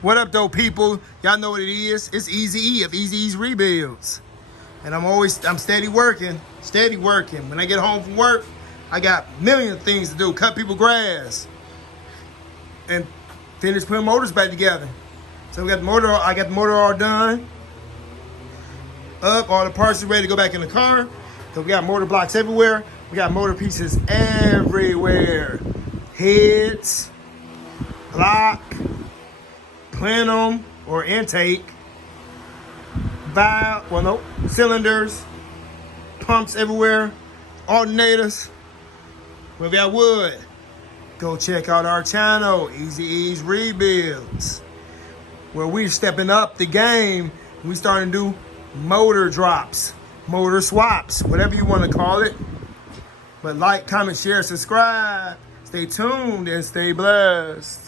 What up, though, people? Y'all know what it is. It's Easy E of Easy E's Rebuilds. And I'm steady working. When I get home from work, I got a million things to do. Cut people grass. And finish putting motors back together. So I got the motor all done. Up, all the parts are ready to go back in the car. So we got motor blocks everywhere. We got motor pieces everywhere. Heads, block, plenum or intake, valve, cylinders, pumps everywhere, alternators. We got wood. Go check out our channel, Easy E's Rebuilds, where we're stepping up the game. We starting to do motor drops, motor swaps, whatever you want to call it. But like, comment, share, subscribe. Stay tuned and stay blessed.